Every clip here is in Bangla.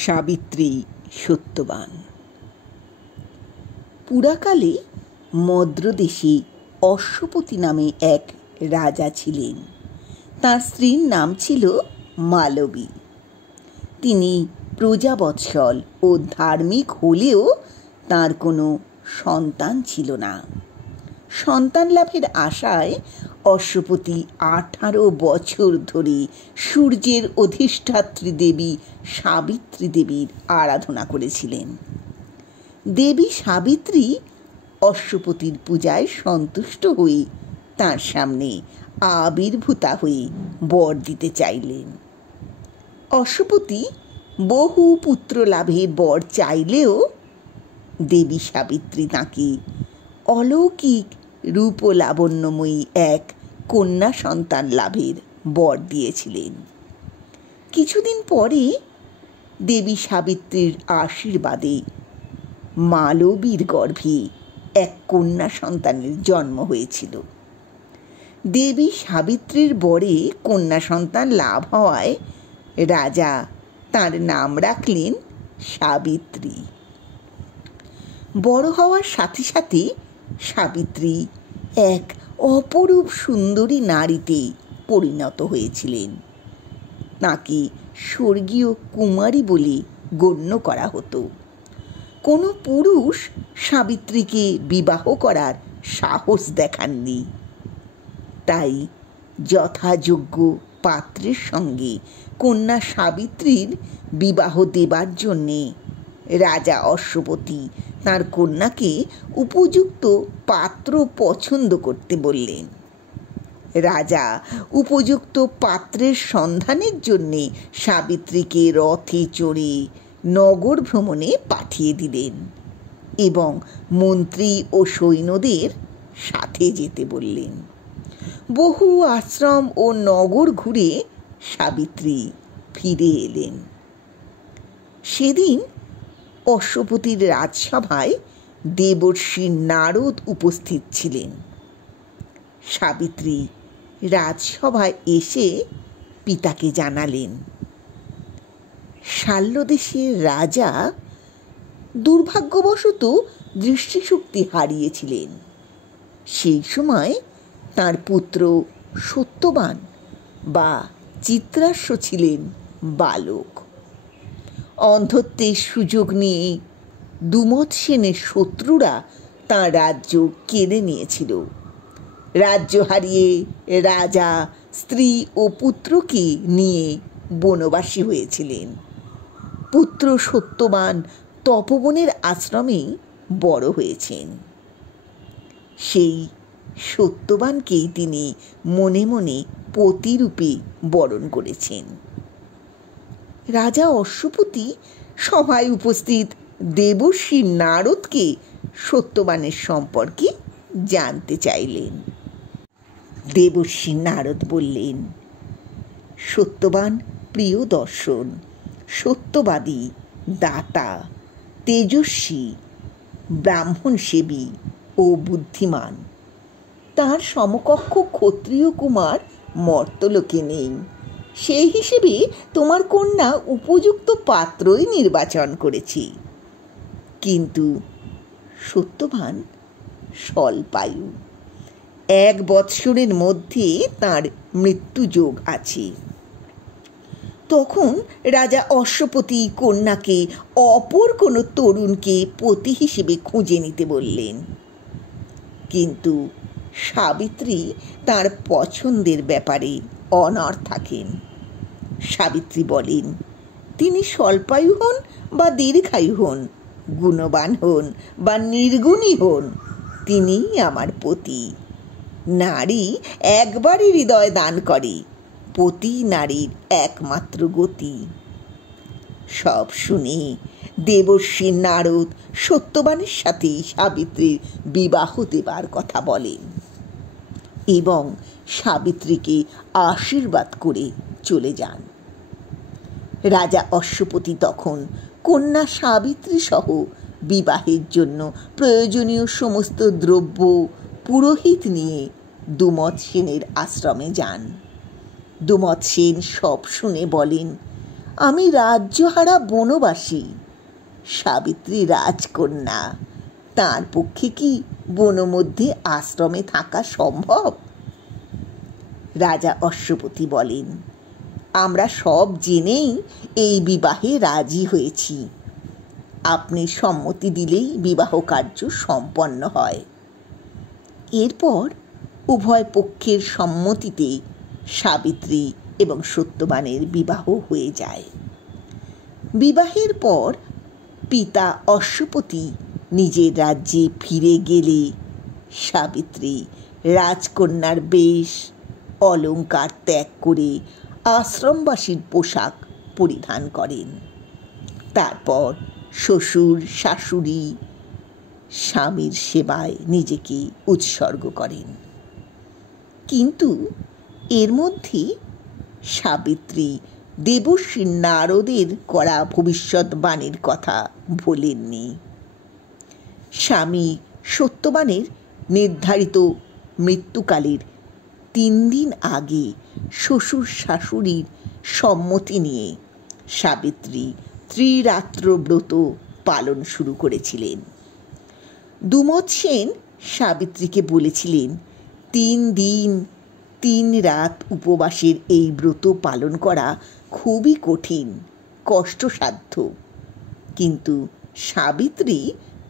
সাবিত্রী সত্যবান। পুরাকালে মদ্রদেশে অশ্বপতি নামে এক রাজা ছিলেন। তার স্ত্রীর নাম ছিল মালবী। তিনি প্রজাবৎসল ও ধার্মিক হলেও তার কোনো সন্তান ছিল না। সন্তান লাভের আশায় অশ্বপতি 18 বছর ধরে সূর্যের অধিষ্ঠাত্রী দেবী সাবিত্রী দেবীর আরাধনা করেছিলেন। দেবী সাবিত্রী অশ্বপতির পূজায় সন্তুষ্ট হয়ে তার সামনে আবির্ভূতা হয়ে বর দিতে চাইলেন। অশ্বপতি বহু পুত্র লাভের বর চাইলেও দেবী সাবিত্রী তাঁকে অলৌকিক রূপ ও লাবণ্যময়ী এক কন্যা সন্তান লাভের বর দিয়েছিলেন। কিছুদিন পরে দেবী সাবিত্রীর আশীর্বাদে মালবীর গর্ভে এক কন্যা সন্তানের জন্ম হয়েছিল। দেবী সাবিত্রীর বরে কন্যা সন্তান লাভ হওয়ায় রাজা তার নাম রাখলেন সাবিত্রী। বড় হওয়ার সাথে সাথে সাবিত্রী এক অপরূপ সুন্দরী নারীতে পরিণত হয়েছিলেন। তাকে স্বর্গীয় কুমারী বলে গণ্য করা হতো। কোনো পুরুষ সাবিত্রীকে বিবাহ করার সাহস দেখাননি। তাই যথাযোগ্য পাত্রের সঙ্গে কন্যা সাবিত্রীর বিবাহ দেবার জন্যে রাজা অশ্বপতি তাঁর কন্যাকে উপযুক্ত পাত্র পছন্দ করতে বললেন। রাজা উপযুক্ত পাত্রের সন্ধানের জন্যে সাবিত্রীকে রথে চড়ে নগর ভ্রমণে পাঠিয়ে দিলেন এবং মন্ত্রী ও সৈন্যদের সাথে যেতে বললেন। বহু আশ্রম ও নগর ঘুরে সাবিত্রী ফিরে এলেন। সেদিন অশ্বপতির রাজসভায় দেবর্ষি নারদ উপস্থিত ছিলেন। সাবিত্রী রাজসভায় এসে পিতাকে জানালেন, শাল্যদেশের রাজা দুর্ভাগ্যবশত দৃষ্টিশক্তি হারিয়েছিলেন। সেই সময় তার পুত্র সত্যবান বা চিত্রাশ্ব ছিলেন বালক। অন্ধত্বের সুযোগ নিয়ে দুমত সেনের শত্রুরা তাঁর রাজ্য কেড়ে নিয়েছিল। রাজ্য হারিয়ে রাজা স্ত্রী ও পুত্রকে নিয়ে বনবাসী হয়েছিলেন। পুত্র সত্যবান তপবনের আশ্রমেই বড় হয়েছেন। সেই সত্যবানকেই তিনি মনে মনে পতিরূপে বরণ করেছেন। রাজা অশ্বপতি সভায় উপস্থিত দেবর্ষি নারদকে সত্যবানের সম্পর্কে জানতে চাইলেন। দেবর্ষি নারদ বললেন, সত্যবান প্রিয় দর্শন, সত্যবাদী, দাতা, তেজস্বী, ব্রাহ্মণ সেবী ও বুদ্ধিমান। তার সমকক্ষ ক্ষত্রিয় কুমার মর্তলোকে নেই। সেই হিসেবে তোমার কন্যা উপযুক্ত পাত্রই নির্বাচন করেছি। কিন্তু সত্যবান স্বল্পায়ু, 1 বৎসরের মধ্যে তার মৃত্যুযোগ আছে। তখন রাজা অশ্বপতি কন্যাকে অপর কোনো তরুণকে পতি হিসেবে খুঁজে নিতে বললেন। কিন্তু সাবিত্রী তার পছন্দের ব্যাপারে অনড় থাকেন। সাবিত্রী বলেন, তিনি স্বল্পায়ু হন বা দীর্ঘায়ু হন, গুণবান হন বা নির্গুণী হন, তিনিই আমার পতি। নারী একবারই হৃদয় দান করে, পতি নারীর একমাত্র গতি। সব শুনে দেবর্ষি নারদ সত্যবানের সাথে সাবিত্রীর বিবাহ দেবার কথা বলেন এবং সাবিত্রীকে আশীর্বাদ করে চলে যান। রাজা অশ্বপতি তখন কন্যা সাবিত্রী সহ বিবাহের জন্য প্রয়োজনীয় সমস্ত দ্রব্য পুরোহিত নিয়ে দুমত সেনের আশ্রমে যান। দুমত সেন সব শুনে বলেন, আমি রাজ্যহারা বনবাসী, সাবিত্রী রাজকন্যা। তার পক্ষে কি বনমধ্যে আশ্রমে থাকা সম্ভব? রাজা অশ্বপতি বলেন, আমরা সব জেনেই এই বিবাহে রাজি হয়েছি। আপনি সম্মতি দিলেই বিবাহ কার্য সম্পন্ন হয়। এরপর উভয় পক্ষের সম্মতিতে সাবিত্রী এবং সত্যবানের বিবাহ হয়ে যায়। বিবাহের পর পিতা অশ্বপতি নিজের রাজ্যে ফিরে গেলে সাবিত্রী রাজকন্যার বেশ অলঙ্কার ত্যাগ করে আশ্রমবাসীর পোশাক পরিধান করেন। তারপর শ্বশুর শাশুড়ি স্বামীর সেবায় নিজেকে উৎসর্গ করেন। কিন্তু এর মধ্যে সাবিত্রী দেবর্ষি নারদের করা ভবিষ্যৎবাণীর কথা ভোলেননি। স্বামী সত্যবানের নির্ধারিত মৃত্যুকালের 3 দিন আগে শ্বশুর শাশুড়ির সম্মতি নিয়ে সাবিত্রী ত্রিরাত্র ব্রত পালন শুরু করেছিলেন। দুমত সেন সাবিত্রীকে বলেছিলেন, 3 দিন 3 রাত উপবাসের এই ব্রত পালন করা খুবই কঠিন, কষ্টসাধ্য। কিন্তু সাবিত্রী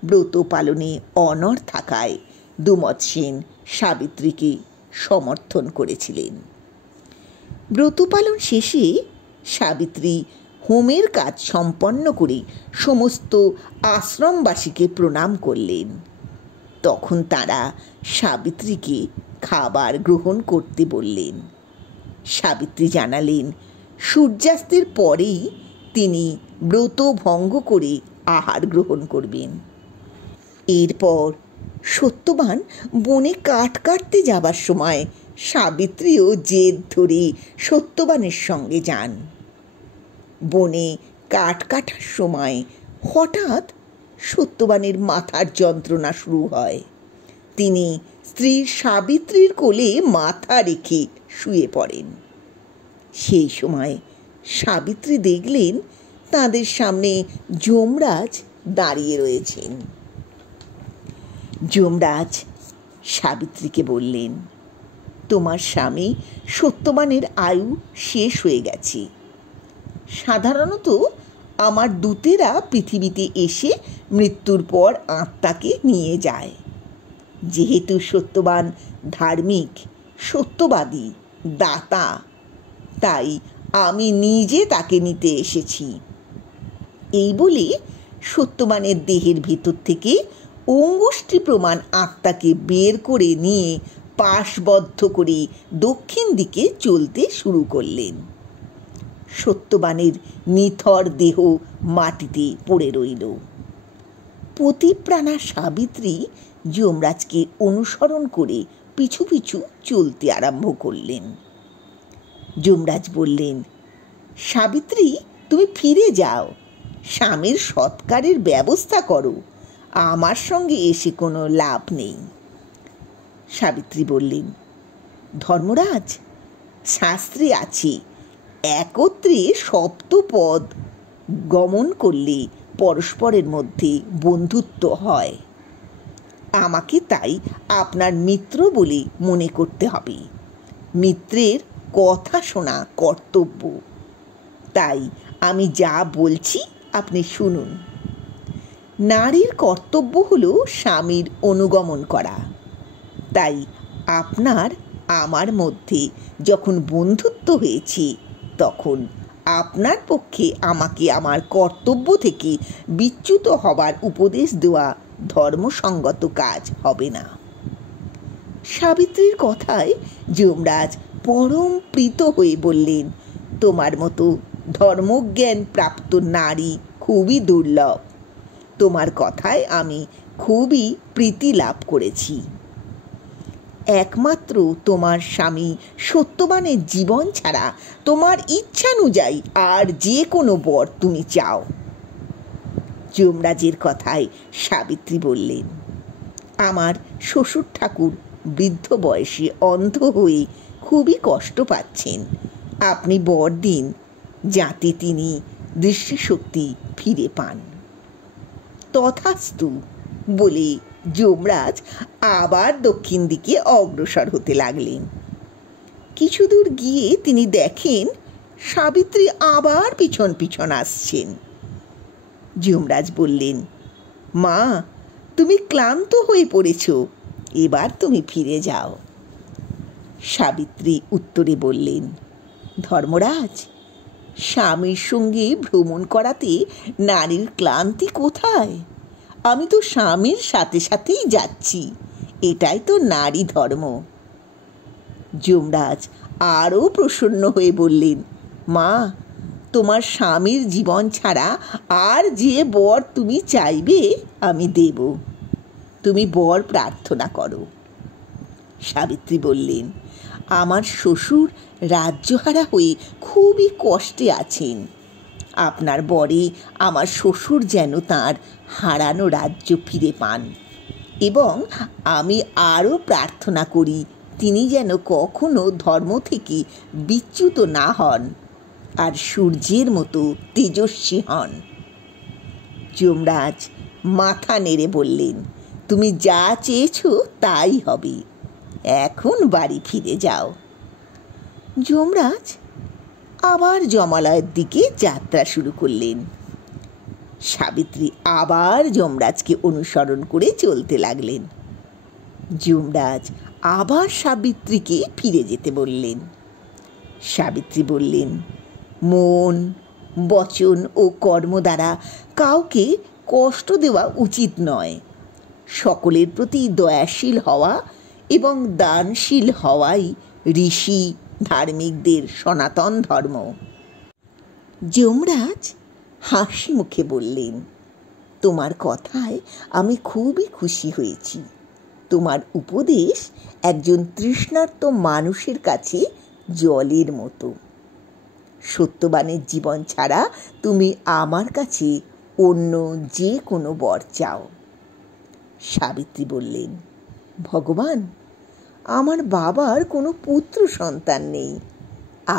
ব্রত পালনে অনড় থাকায় দুমত সেন সাবিত্রীকে সমর্থন করেছিলেন। ব্রত পালন শেষে সাবিত্রী হোমের কাজ সম্পন্ন করে সমস্ত আশ্রমবাসীকে প্রণাম করলেন। তখন তারা সাবিত্রীকে খাবার গ্রহণ করতে বললেন। সাবিত্রী জানালেন, সূর্যাস্তের পরেই তিনি ব্রত ভঙ্গ করে আহার গ্রহণ করবেন। এরপর সত্যবান বনে কাঠ কাটতে যাবার সময় সাবিত্রীও জেদ ধরে সত্যবানের সঙ্গে যান। বনে কাঠ কাটার সময় হঠাৎ সত্যবানের মাথার যন্ত্রণা শুরু হয়। তিনি স্ত্রী সাবিত্রীর কোলে মাথা রেখে শুয়ে পড়েন। সেই সময় সাবিত্রী দেখলেন তাদের সামনে যমরাজ দাঁড়িয়ে রয়েছেন। যমরাজ সাবিত্রীকে বললেন, তোমার স্বামী সত্যবানের আয়ু শেষ হয়ে গেছে। সাধারণত আমার দূতেরা পৃথিবীতে এসে মৃত্যুর পর আত্মাকে নিয়ে যায়। যেহেতু সত্যবান ধার্মিক, সত্যবাদী, দাতা, তাই আমি নিজে তাকে নিতে এসেছি। এই বলে সত্যবানের দেহের ভিতর থেকে অঙ্গুষ্ঠী প্রমাণ আত্মাকে বের করে নিয়ে পাশবদ্ধ করে দক্ষিণ দিকে চলতে শুরু করলেন। সত্যবানের নিথর দেহ মাটিতে পড়ে রইল। পতিপ্রাণা সাবিত্রী যমরাজকে অনুসরণ করে পিছু পিছু চলতে আরম্ভ করলেন। যমরাজ বললেন, সাবিত্রী, তুমি ফিরে যাও, স্বামীর সৎকারের ব্যবস্থা করো, আমার সঙ্গে এসে কোনো লাভ নেই। সাবিত্রী বললেন, ধর্মরাজ, শাস্ত্রে আছে একত্রে সপ্তপদ গমন করলে পরস্পরের মধ্যে বন্ধুত্ব হয়। আমাকে তাই আপনার মিত্র বলে মনে করতে হবে। মিত্রের কথা শোনা কর্তব্য। তাই আমি যা বলছি আপনি শুনুন। নারীর কর্তব্য হলো স্বামীর অনুগমন করা। তাই আপনার আমার মধ্যে যখন বন্ধুত্ব হয়েছে, তখন আপনার পক্ষে আমাকে আমার কর্তব্য থেকে বিচ্যুত হবার উপদেশ দেওয়া ধর্মসঙ্গত কাজ হবে না। সাবিত্রীর কথায় যমরাজ পরম প্রীত হয়ে বললেন, তোমার মতো ধর্মজ্ঞান প্রাপ্ত নারী খুবই দুর্লভ। তোমার কথায় আমি খুবই প্রীতি লাভ করেছি। একমাত্র তোমার স্বামী সত্যবানের জীবন ছাড়া তোমার ইচ্ছানুযায়ী আর যে কোনো বর তুমি চাও। যমরাজের কথায় সাবিত্রী বললেন, আমার শ্বশুর ঠাকুর বৃদ্ধ বয়সে অন্ধ হয়ে খুবই কষ্ট পাচ্ছেন। আপনি বর দিন, যাতে তিনি দৃষ্টিশক্তি ফিরে পান। তথাস্তু বলে যমরাজ আবার দক্ষিণ দিকে অগ্রসর হতে লাগলেন। কিছু দূর গিয়ে তিনি দেখেন সাবিত্রী আবার পিছন পিছন আসছেন। যমরাজ বললেন, মা, তুমি ক্লান্ত হয়ে পড়েছ, এবার তুমি ফিরে যাও। সাবিত্রী উত্তরে বললেন, ধর্মরাজ, স্বামীর সঙ্গে ভ্রমণ করাতে নারীর ক্লান্তি কোথায়? আমি তো স্বামীর সাথে সাথেই যাচ্ছি, এটাই তো নারী ধর্ম। যমরাজ আরও প্রসন্ন হয়ে বললেন, মা, তোমার স্বামীর জীবন ছাড়া আর যে বর তুমি চাইবে আমি দেব, তুমি বর প্রার্থনা করো। সাবিত্রী বললেন, আমার শ্বশুর রাজ্যহারা হয়ে খুবই কষ্টে আছেন। আপনার বরে আমার শ্বশুর যেন তাঁর হারানো রাজ্য ফিরে পান, এবং আমি আরও প্রার্থনা করি তিনি যেন কখনো ধর্ম থেকে বিচ্যুত না হন আর সূর্যের মতো তেজস্বী হন। যমরাজ মাথা নেড়ে বললেন, তুমি যা চেয়েছ তাই হবে, এখন বাড়ি ফিরে যাও। যমরাজ আবার যমালয়ের দিকে যাত্রা শুরু করলেন। সাবিত্রী আবার যমরাজকে অনুসরণ করে চলতে লাগলেন। যমরাজ আবার সাবিত্রীকে ফিরে যেতে বললেন। সাবিত্রী বললেন, মন, বচন ও কর্ম দ্বারা কাউকে কষ্ট দেওয়া উচিত নয়। সকলের প্রতি দয়াশীল হওয়া এবং দানশীল হওয়াই ঋষি ধার্মিকদের সনাতন ধর্ম। যমরাজ হাসি মুখে বললেন, তোমার কথায় আমি খুবই খুশি হয়েছি। তোমার উপদেশ একজন তৃষ্ণার্ত মানুষের কাছে জলের মতো। সত্যবানের জীবন ছাড়া তুমি আমার কাছে অন্য যে কোনো বর চাও। সাবিত্রী বললেন, ভগবান, আমার বাবার কোনো পুত্র সন্তান নেই,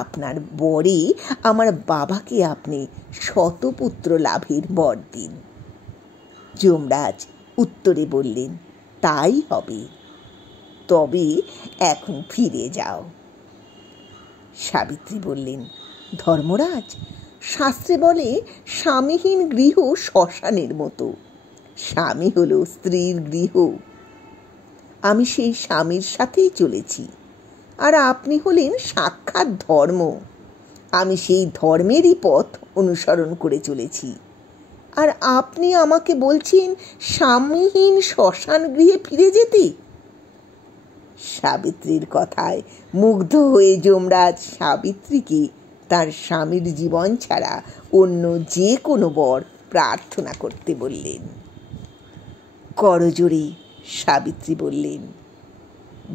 আপনার বরে আমার বাবাকে আপনি শতপুত্র লাভের বর দিন। যমরাজ উত্তরে বললেন, তাই হবে, তবে এখন ফিরে যাও। সাবিত্রী বললেন, ধর্মরাজ, শাস্ত্রে বলে স্বামীহীন গৃহ শ্মশানের মতো, স্বামী হলো স্ত্রীর গৃহ। আমি সেই স্বামীর সাথেই চলেছি, আর আপনি হলেন সাক্ষাৎ ধর্ম। আমি সেই ধর্মেরই পথ অনুসরণ করে চলেছি, আর আপনি আমাকে বলছেন স্বামীহীন শ্মশান গৃহে ফিরে যেতে। সাবিত্রীর কথায় মুগ্ধ হয়ে যমরাজ সাবিত্রীকে তার স্বামীর জীবন ছাড়া অন্য যে কোনো বর প্রার্থনা করতে বললেন। করজোড়ে সাবিত্রী বললেন,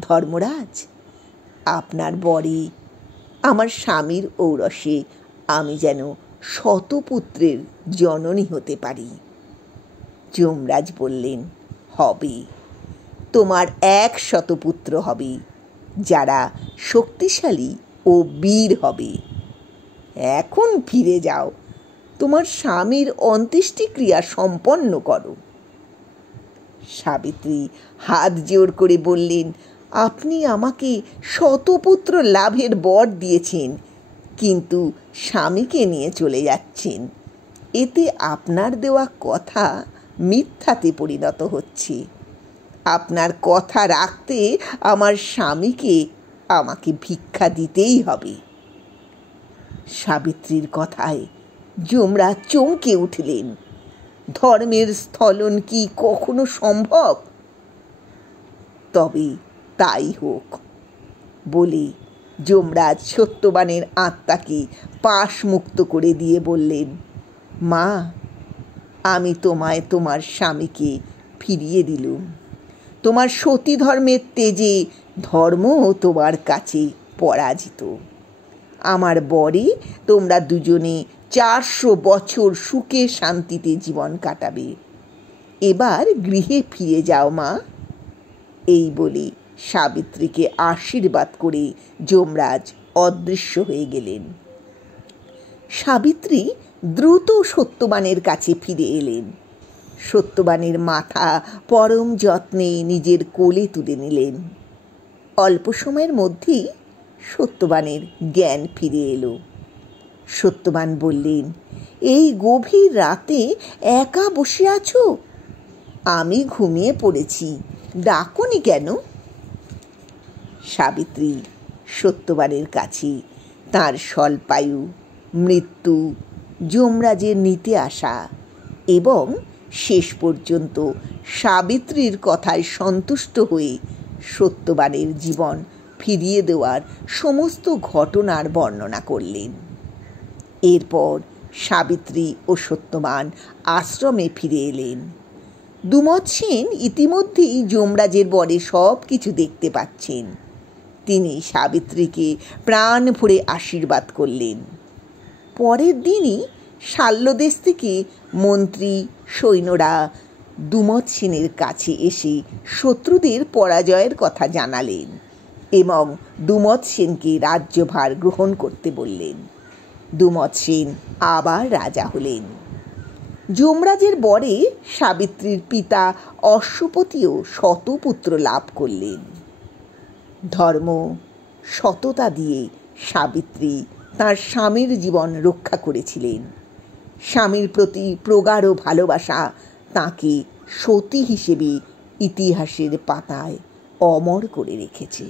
ধর্মরাজ, আপনার বরে আমার স্বামীর ঔরসে আমি যেন শতপুত্রের জননী হতে পারি। যমরাজ বললেন, হবে, তোমার 100 পুত্র হবে, যারা শক্তিশালী ও বীর হবে। এখন ফিরে যাও, তোমার স্বামীর অন্ত্যেষ্টিক্রিয়া সম্পন্ন করো। সাবিত্রী হাত জোর করে বললেন, আপনি আমাকে শতপুত্র লাভের বর দিয়েছেন, কিন্তু স্বামীকে নিয়ে চলে যাচ্ছেন। এতে আপনার দেওয়া কথা মিথ্যাতে পরিণত হচ্ছে। আপনার কথা রাখতে আমার স্বামীকে আমাকে ভিক্ষা দিতেই হবে। সাবিত্রীর কথায় যমরাজ চমকে উঠলেন। ধর্মের স্থলন কি কখনো সম্ভব? তবে তাই হোক বলে যমরাজ সত্যবানের আত্মাকে পাশ মুক্ত করে দিয়ে বললেন, মা, আমি তোমায় তোমার স্বামীকে ফিরিয়ে দিলুম। তোমার সতী ধর্মের তেজে ধর্ম তোমার কাছে পরাজিত। আমার বরে তোমরা দুজনে 400 বছর সুখে শান্তিতে জীবন কাটাবে। এবার গৃহে ফিরে যাও মা। এই বলে সাবিত্রীকে আশীর্বাদ করে যমরাজ অদৃশ্য হয়ে গেলেন। সাবিত্রী দ্রুত সত্যবানের কাছে ফিরে এলেন। সত্যবানের মাথা পরম যত্নে নিজের কোলে তুলে নিলেন। অল্প সময়ের মধ্যেই সত্যবানের জ্ঞান ফিরে এলো। সত্যবান বললেন, এই গভীর রাতে একা বসে আছো? আমি ঘুমিয়ে পড়েছি, ডাকোনি কেন? সাবিত্রী সত্যবানের কাছে তাঁর স্বল্পায়ু, মৃত্যু, যমরাজের নিতে আসা এবং শেষ পর্যন্ত সাবিত্রীর কথায় সন্তুষ্ট হয়ে সত্যবানের জীবন ফিরিয়ে দেওয়ার সমস্ত ঘটনার বর্ণনা করলেন। এরপর সাবিত্রী ও সত্যবান আশ্রমে ফিরে এলেন। দুমত সেন ইতিমধ্যেই যমরাজের বরে সব কিছু দেখতে পাচ্ছেন। তিনি সাবিত্রীকে প্রাণ ভরে আশীর্বাদ করলেন। পরের দিনই শাল্যদেশ থেকে মন্ত্রী সৈন্যরা দুমত সেনের কাছে এসে শত্রুদের পরাজয়ের কথা জানালেন এবং দুমত সেনকে রাজ্যভার গ্রহণ করতে বললেন। দুমত সেন আবার রাজা হলেন। যমরাজের বরে সাবিত্রীর পিতা অশ্বপতিও শতপুত্র লাভ করলেন। ধর্ম, সততা দিয়ে সাবিত্রী তাঁর স্বামীর জীবন রক্ষা করেছিলেন। স্বামীর প্রতি প্রগাঢ় ভালোবাসা তাঁকে সতী হিসেবে ইতিহাসের পাতায় অমর করে রেখেছে।